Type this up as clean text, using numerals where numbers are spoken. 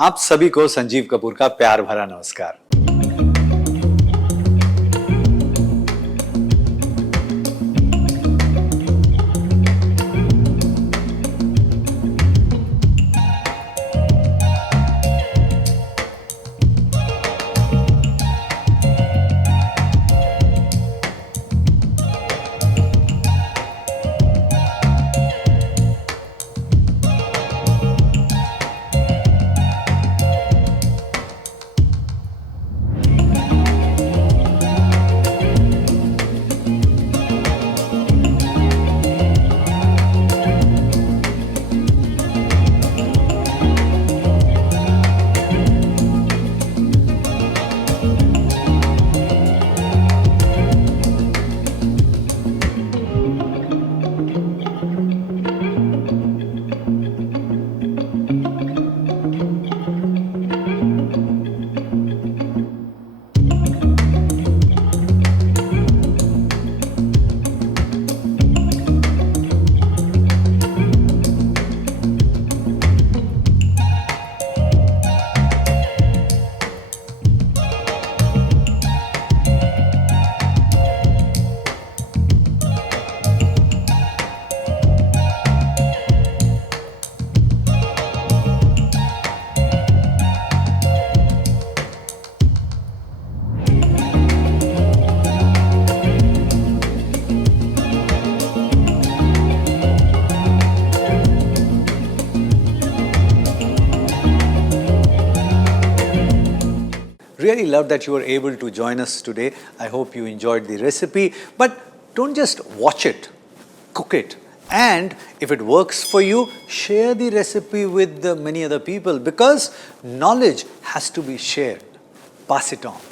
आप सभी को संजीव कपूर का प्यार भरा नमस्कार। Really love that you were able to join us today. I hope you enjoyed the recipe. But don't just watch it, cook it. And if it works for you, share the recipe with many other people because knowledge has to be shared. Pass it on.